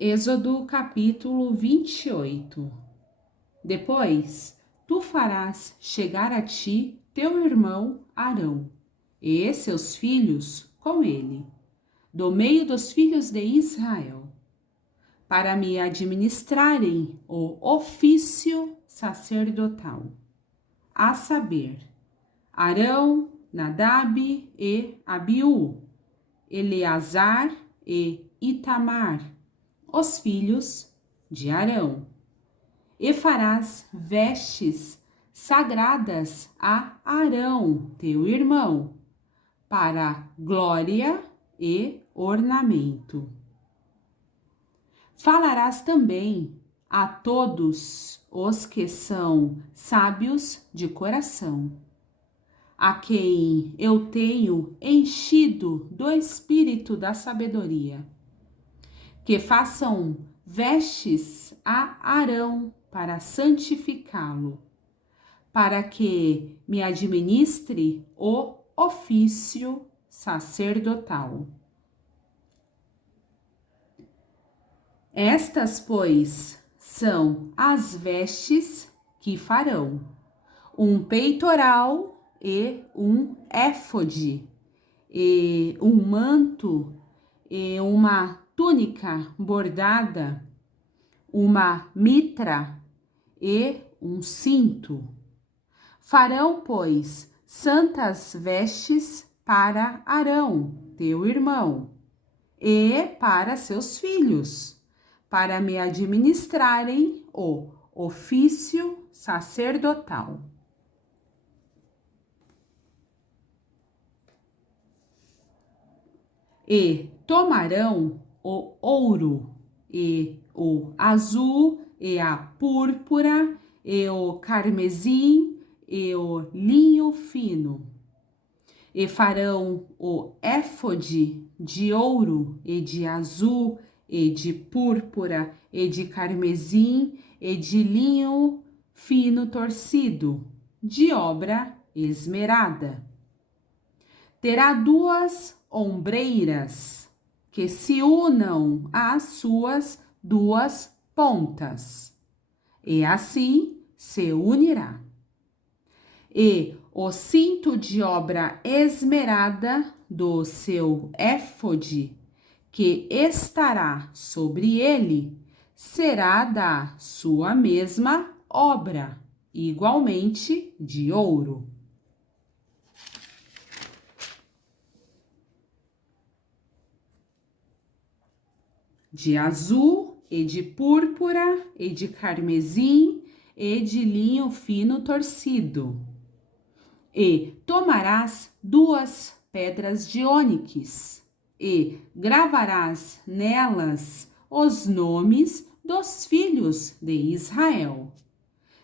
Êxodo capítulo 28. Depois, tu farás chegar a ti teu irmão Arão, e seus filhos com ele, do meio dos filhos de Israel, para me administrarem o ofício sacerdotal, a saber, Arão, Nadab e Abiú, Eleazar e Itamar, os filhos de Arão. E farás vestes sagradas a Arão, teu irmão, para glória e ornamento. Falarás também a todos os que são sábios de coração, a quem eu tenho enchido do espírito da sabedoria, que façam vestes a Arão para santificá-lo, para que me administre o ofício sacerdotal. Estas, pois, são as vestes que farão: um peitoral e um éfode, e um manto e uma túnica bordada, uma mitra e um cinto. Farão, pois, santas vestes para Arão, teu irmão, e para seus filhos, para me administrarem o ofício sacerdotal. E tomarão o ouro, e o azul, e a púrpura, e o carmesim, e o linho fino. E farão o éfode de ouro, e de azul, e de púrpura, e de carmesim, e de linho fino torcido, de obra esmerada. Terá duas ombreiras que se unam às suas duas pontas, e assim se unirá. E o cinto de obra esmerada do seu éfode, que estará sobre ele, será da sua mesma obra, igualmente de ouro. De azul, e de púrpura, e de carmesim, e de linho fino torcido. E tomarás duas pedras de ônix, e gravarás nelas os nomes dos filhos de Israel,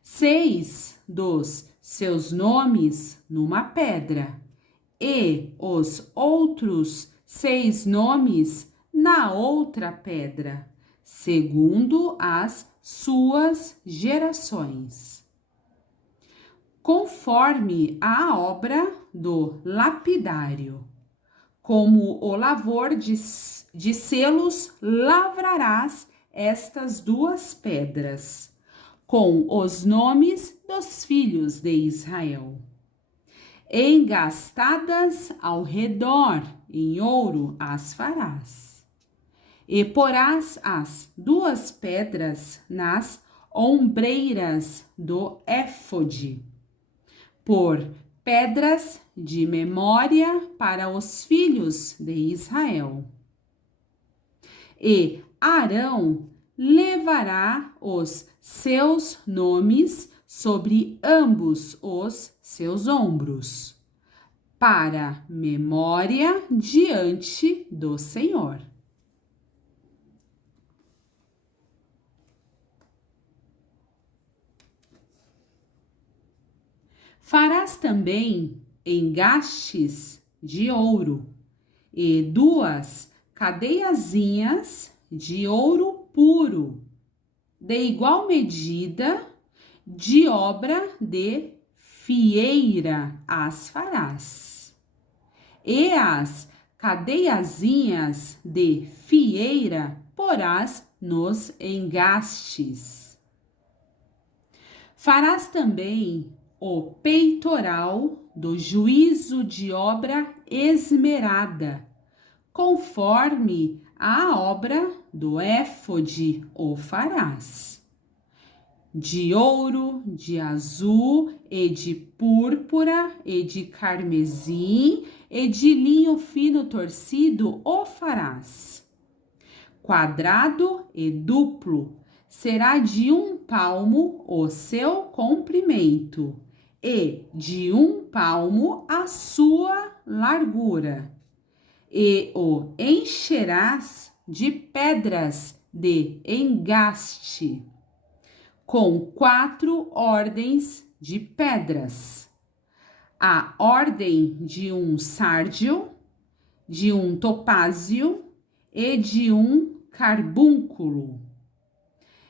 6 dos seus nomes numa pedra, e os outros 6 nomes na outra pedra, segundo as suas gerações, conforme a obra do lapidário. Como o lavor de selos, lavrarás estas duas pedras, com os nomes dos filhos de Israel, engastadas ao redor, em ouro as farás. E porás as duas pedras nas ombreiras do éfode, por pedras de memória para os filhos de Israel. E Arão levará os seus nomes sobre ambos os seus ombros, para memória diante do Senhor. Farás também engastes de ouro e 2 cadeiazinhas de ouro puro, de igual medida, de obra de fieira as farás. E as cadeiazinhas de fieira porás nos engastes. Farás também o peitoral do juízo de obra esmerada, conforme a obra do éfode o farás. De ouro, de azul, e de púrpura, e de carmesim, e de linho fino torcido o farás. Quadrado e duplo, será de 1 palmo o seu comprimento, e de 1 palmo a sua largura. E o encherás de pedras de engaste, com 4 ordens de pedras. A ordem de um sárdio, de um topázio e de um carbúnculo.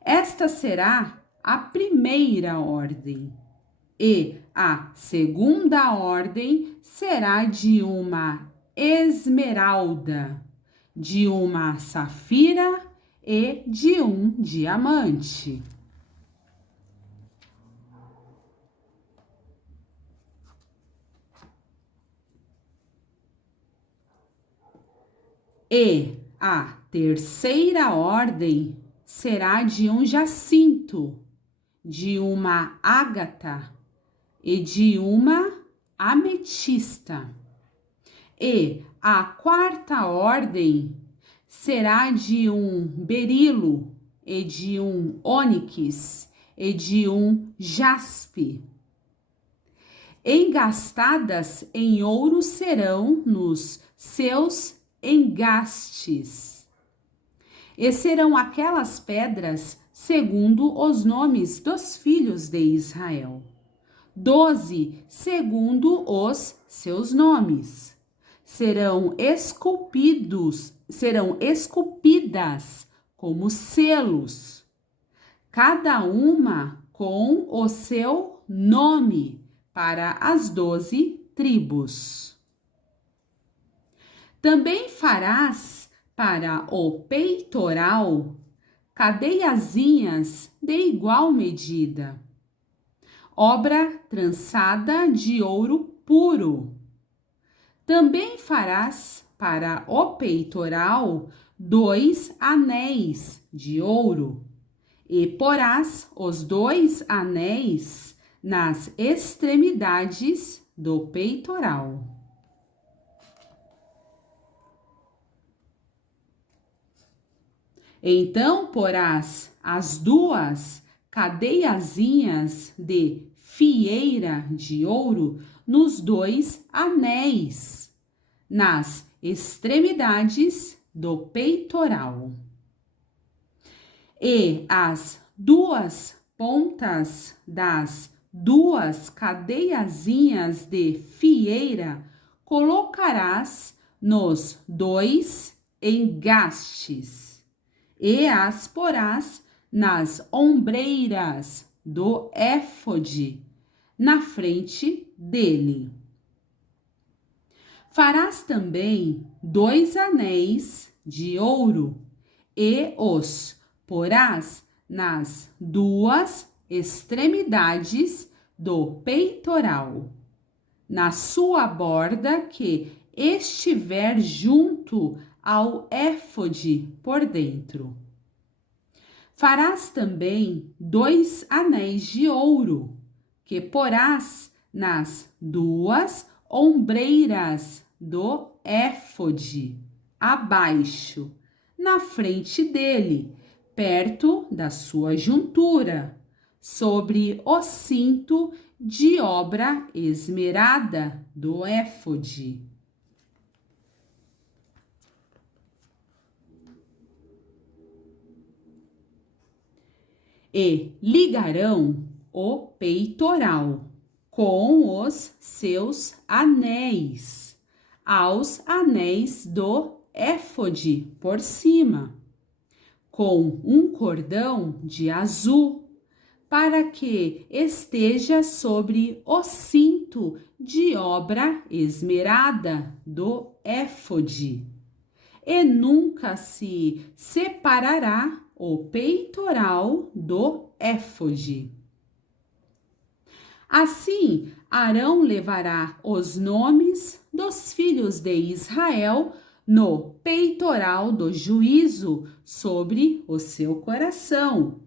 Esta será a primeira ordem, e a segunda ordem será de uma esmeralda, de uma safira e de um diamante. E a terceira ordem será de um jacinto, de uma ágata e de uma ametista. E a quarta ordem será de um berilo e de um ônix e de um jaspe. Engastadas em ouro serão nos seus engastes. E serão aquelas pedras segundo os nomes dos filhos de Israel. 12 segundo os seus nomes. Serão esculpidas como selos, cada uma com o seu nome para as 12 tribos. Também farás para o peitoral cadeiazinhas de igual medida, obra trançada de ouro puro. Também farás para o peitoral 2 anéis de ouro, e porás os 2 anéis nas extremidades do peitoral. Então porás as 2 cadeiazinhas de fieira de ouro nos 2 anéis, nas extremidades do peitoral. E as 2 pontas das 2 cadeiazinhas de fieira colocarás nos 2 engastes, e as porás nas ombreiras do éfode, na frente dele. Farás também 2 anéis de ouro, e os porás nas 2 extremidades do peitoral, na sua borda que estiver junto ao éfode por dentro. Farás também 2 anéis de ouro, que porás nas 2 ombreiras do éfode, abaixo, na frente dele, perto da sua juntura, sobre o cinto de obra esmerada do éfode. E ligarão o peitoral com os seus anéis aos anéis do éfode por cima, com um cordão de azul, para que esteja sobre o cinto de obra esmerada do éfode. e nunca se separará o peitoral do éfode. Assim, Arão levará os nomes dos filhos de Israel no peitoral do juízo sobre o seu coração,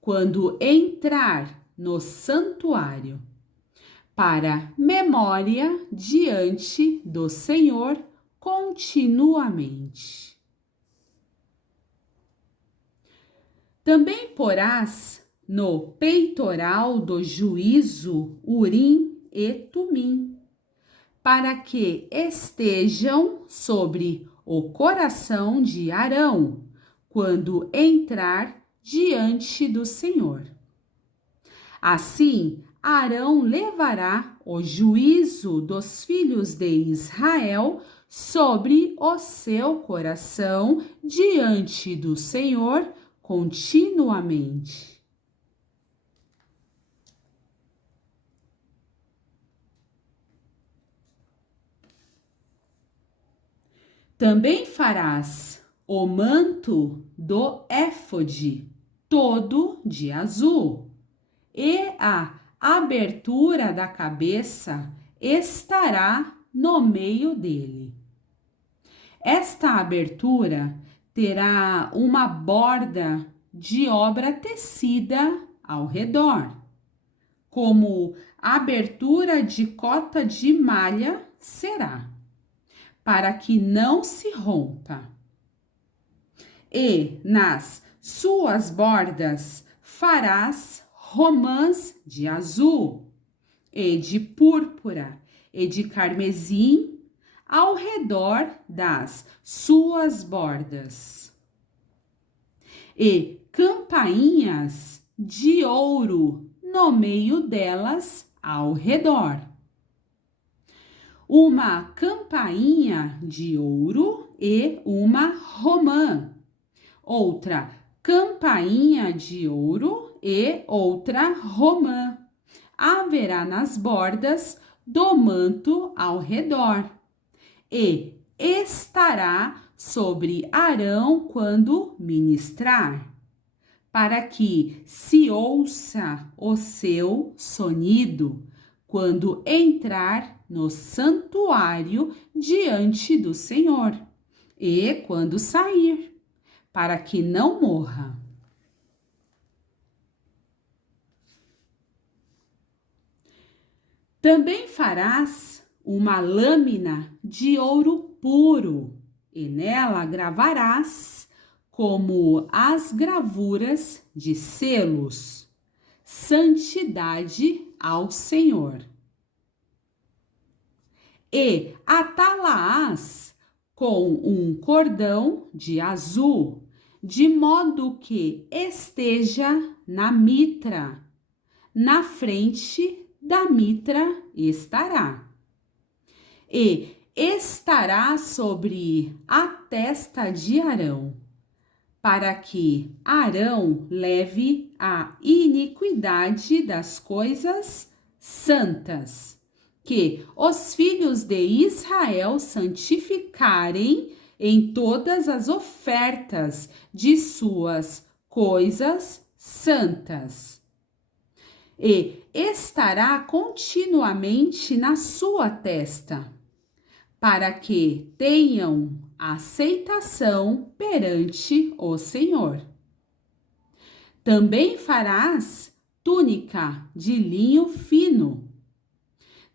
quando entrar no santuário, para memória diante do Senhor continuamente. Também porás no peitoral do juízo Urim e Tumim, para que estejam sobre o coração de Arão, quando entrar diante do Senhor. Assim, Arão levará o juízo dos filhos de Israel sobre o seu coração diante do Senhor continuamente. Também farás o manto do éfode, todo de azul, e a abertura da cabeça estará no meio dele. Esta abertura terá uma borda de obra tecida ao redor, como abertura de cota de malha será, para que não se rompa. E nas suas bordas farás romãs de azul, e de púrpura, e de carmesim ao redor das suas bordas. E campainhas de ouro no meio delas ao redor. Uma campainha de ouro e uma romã. Outra campainha de ouro e outra romã. Haverá nas bordas do manto ao redor. E estará sobre Arão quando ministrar, para que se ouça o seu sonido quando entrar no santuário diante do Senhor e quando sair, para que não morra. Também farás uma lâmina de ouro puro, e nela gravarás, como as gravuras de selos, santidade ao Senhor. E atá-la-ás com um cordão de azul, de modo que esteja na mitra, na frente da mitra estará. E estará sobre a testa de Arão, para que Arão leve a iniquidade das coisas santas, que os filhos de Israel santificarem em todas as ofertas de suas coisas santas. E estará continuamente na sua testa, para que tenham aceitação perante o Senhor. Também farás túnica de linho fino.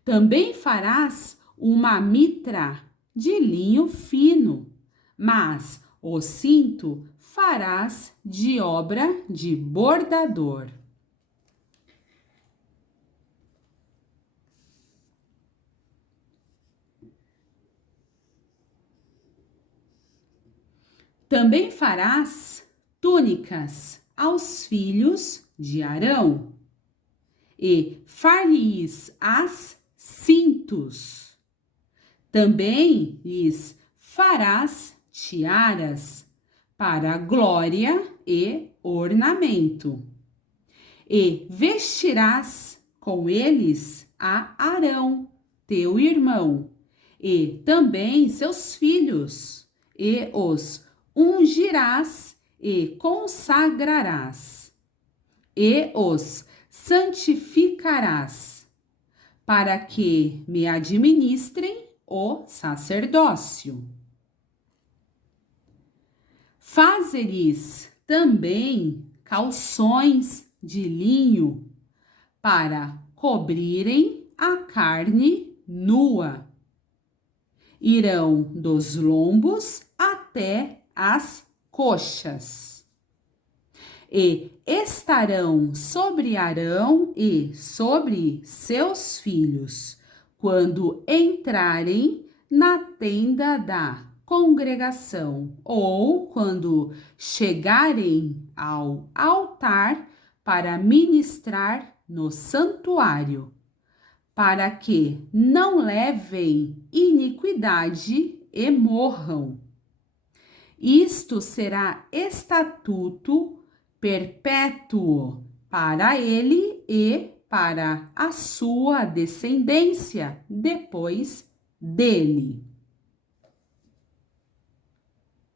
Também farás uma mitra de linho fino, mas o cinto farás de obra de bordador. Também farás túnicas aos filhos de Arão, e far-lhes-ás cintos. Também lhes farás tiaras para glória e ornamento. E vestirás com eles a Arão, teu irmão, e também seus filhos, e os ungirás e consagrarás, e os santificarás, para que me administrem o sacerdócio. Faze-lhes também calções de linho para cobrirem a carne nua. Irão dos lombos até as coxas. E estarão sobre Arão e sobre seus filhos, quando entrarem na tenda da congregação, ou quando chegarem ao altar para ministrar no santuário, para que não levem iniquidade e morram. Isto será estatuto perpétuo para ele e para a sua descendência depois dele.